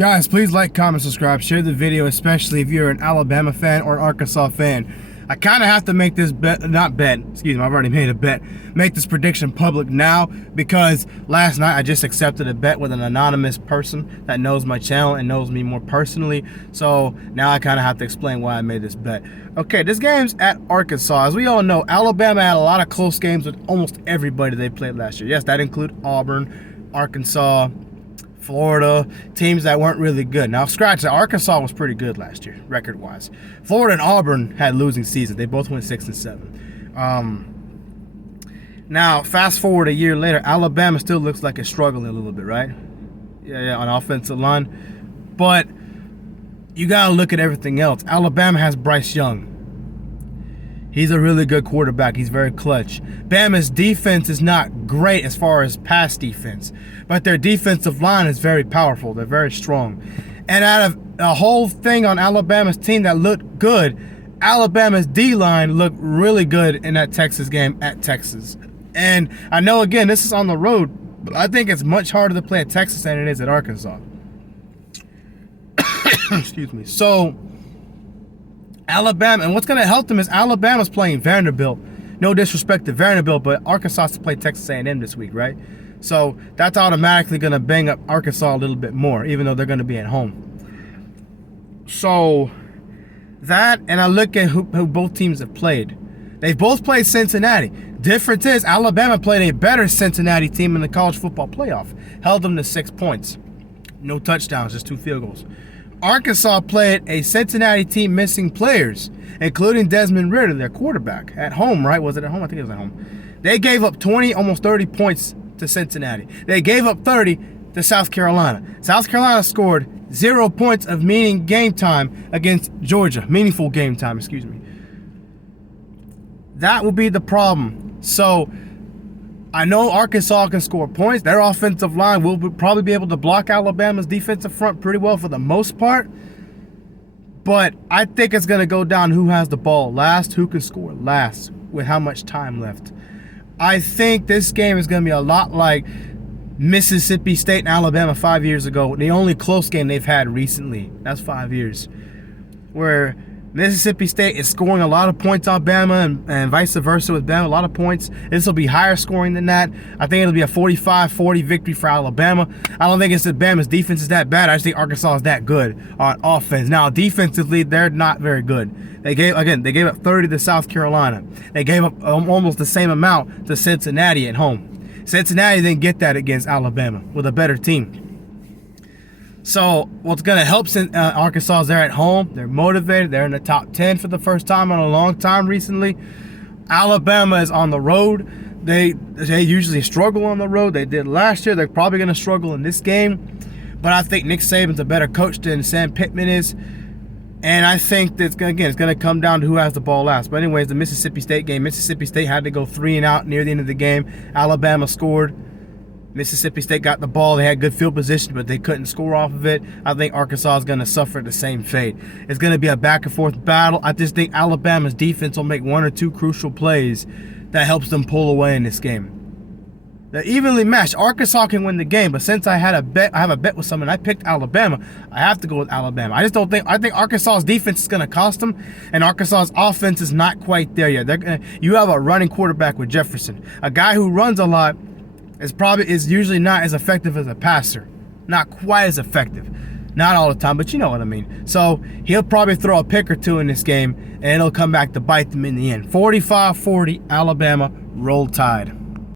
Guys, please like, comment, subscribe, share the video, especially if you're an Alabama fan or an Arkansas fan. I kind of have to make this bet, I've already made a bet, make this prediction public now because last night I just accepted a bet with an anonymous person that knows my channel and knows me more personally. So now I kind of have to explain why I made this bet. Okay, this game's at Arkansas. As we all know, Alabama had a lot of close games with almost everybody they played last year. Yes, that include Auburn, Arkansas, Florida, teams that weren't really good. Now, scratch that. Arkansas was pretty good last year, record-wise. Florida and Auburn had losing seasons. They both went 6-7. Now, fast forward a year later, Alabama still looks like it's struggling a little bit, right? Yeah, on offensive line. But you got to look at everything else. Alabama has Bryce Young. He's a really good quarterback. He's very clutch. Bama's defense is not great as far as pass defense, but their defensive line is very powerful. They're very strong. And out of a whole thing on Alabama's team that looked good, Alabama's D-line looked really good in that Texas game at Texas. And I know, again, this is on the road, but I think it's much harder to play at Texas than it is at Arkansas. Excuse me. So Alabama, and what's going to help them is Alabama's playing Vanderbilt. No disrespect to Vanderbilt, but Arkansas to play Texas A&M this week, right? So that's automatically going to bang up Arkansas a little bit more, even though they're going to be at home. So that, and I look at who both teams have played. They've both played Cincinnati. Difference is Alabama played a better Cincinnati team in the college football playoff. Held them to 6 points. No touchdowns, just 2 field goals. Arkansas played a Cincinnati team missing players, including Desmond Ridder, their quarterback, at home, right? Was it at home? I think it was at home. They gave up 20, almost 30 points to Cincinnati. They gave up 30 to South Carolina. South Carolina scored 0 points of meaningful game time against Georgia. That will be the problem. So I know Arkansas can score points. Their offensive line will probably be able to block Alabama's defensive front pretty well for the most part. But I think it's going to go down who has the ball last, who can score last with how much time left. I think this game is going to be a lot like Mississippi State and Alabama 5 years ago. The only close game they've had recently. That's 5 years. Where Mississippi State is scoring a lot of points on Bama and vice versa with Bama, a lot of points. This will be higher scoring than that. I think it'll be a 45-40 victory for Alabama. I don't think it's that Bama's defense is that bad. I just think Arkansas is that good on offense. Now, defensively, they're not very good. They gave up 30 to South Carolina. They gave up almost the same amount to Cincinnati at home. Cincinnati didn't get that against Alabama with a better team. So what's going to help Arkansas is they're at home. They're motivated. They're in the top 10 for the first time in a long time recently. Alabama is on the road. They usually struggle on the road. They did last year. They're probably going to struggle in this game. But I think Nick Saban's a better coach than Sam Pittman is. And I think that, it's going to come down to who has the ball last. But anyways, the Mississippi State game. Mississippi State had to go 3 and out near the end of the game. Alabama scored. Mississippi State got the ball. They had good field position, but they couldn't score off of it. I think Arkansas is going to suffer the same fate. It's going to be a back-and-forth battle. I just think Alabama's defense will make 1 or 2 crucial plays that helps them pull away in this game. They're evenly matched. Arkansas can win the game, but since I have a bet with someone, I picked Alabama. I have to go with Alabama. I think Arkansas's defense is going to cost them, and Arkansas's offense is not quite there yet. You have a running quarterback with Jefferson, a guy who runs a lot. Is usually not as effective as a passer. Not quite as effective. Not all the time, but you know what I mean. So he'll probably throw a pick or 2 in this game, and it'll come back to bite them in the end. 45-40, Alabama, Roll Tide.